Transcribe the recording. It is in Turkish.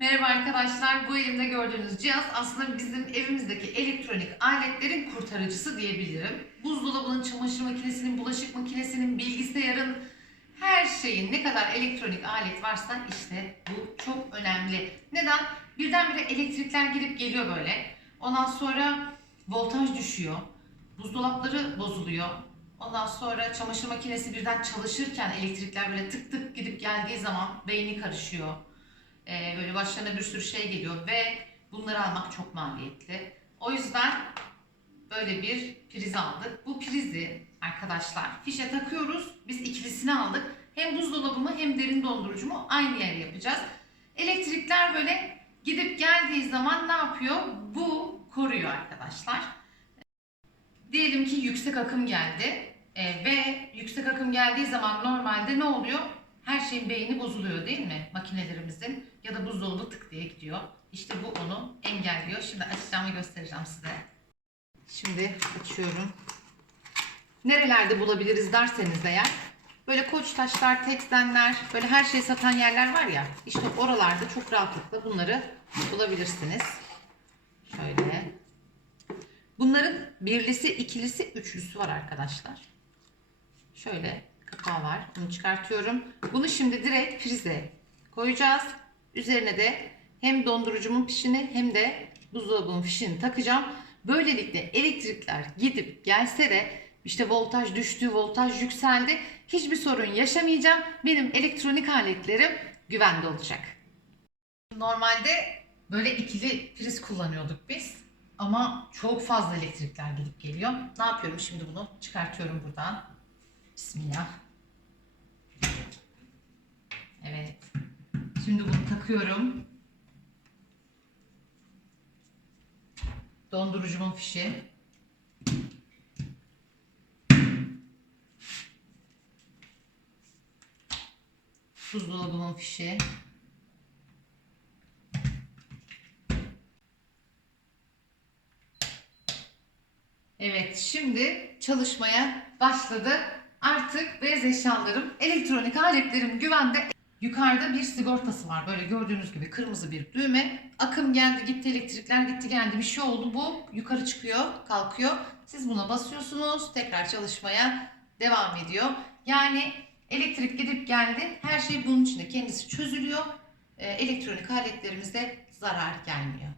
Merhaba arkadaşlar. Bu elimde gördüğünüz cihaz aslında bizim evimizdeki elektronik aletlerin kurtarıcısı diyebilirim. Buzdolabının, çamaşır makinesinin, bulaşık makinesinin, bilgisayarın her şeyin ne kadar elektronik alet varsa işte bu çok önemli. Neden? Birdenbire elektrikler girip geliyor böyle. Ondan sonra voltaj düşüyor. Buzdolapları bozuluyor. Ondan sonra çamaşır makinesi birden çalışırken elektrikler böyle tık tık gidip geldiği zaman beyni karışıyor. Ee, böyle başlarına bir sürü şey geliyor ve bunları almak çok maliyetli. O yüzden böyle bir priz aldık. Bu prizi arkadaşlar fişe takıyoruz. Biz ikilisini aldık. Hem buzdolabımı hem derin dondurucumu aynı yere yapacağız. Elektrikler böyle gidip geldiği zaman ne yapıyor? Bu koruyor arkadaşlar. Diyelim ki yüksek akım geldi e, ve yüksek akım geldiği zaman normalde ne oluyor? Her şeyin beyni bozuluyor değil mi? Makinelerimizin ya da buzdolabı tık diye gidiyor. İşte bu onu engelliyor. Şimdi açacağım ve göstereceğim size. Şimdi açıyorum. Nerelerde bulabiliriz derseniz eğer böyle koçtaşlar, tekstenler, böyle her şeyi satan yerler var ya işte oralarda çok rahatlıkla bunları bulabilirsiniz. Şöyle. Bunların birlisi, ikilisi, üçlüsü var arkadaşlar. Şöyle kapağı var. Bunu çıkartıyorum. Bunu şimdi direkt prize koyacağız. Üzerine de hem dondurucumun fişini hem de buzdolabının fişini takacağım. Böylelikle elektrikler gidip gelse de işte voltaj düştü, voltaj yükseldi. Hiçbir sorun yaşamayacağım. Benim elektronik aletlerim güvende olacak. Normalde böyle ikili priz kullanıyorduk biz. Ama çok fazla elektrikler gidip geliyor. Ne yapıyorum şimdi bunu? Çıkartıyorum buradan. Bismillah. Evet. Şimdi bunu takıyorum. Dondurucumun fişi. Buzdolabımın fişi. Evet, şimdi çalışmaya başladı. Artık beyaz eşyalarım, elektronik aletlerim güvende. Yukarıda bir sigortası var. Böyle gördüğünüz gibi kırmızı bir düğme. Akım geldi, gitti, elektrikler gitti, geldi. Bir şey oldu bu. Yukarı çıkıyor, kalkıyor. Siz buna basıyorsunuz. Tekrar çalışmaya devam ediyor. Yani elektrik gidip geldi. Her şey bunun içinde kendisi çözülüyor. Ee, elektronik aletlerimize zarar gelmiyor.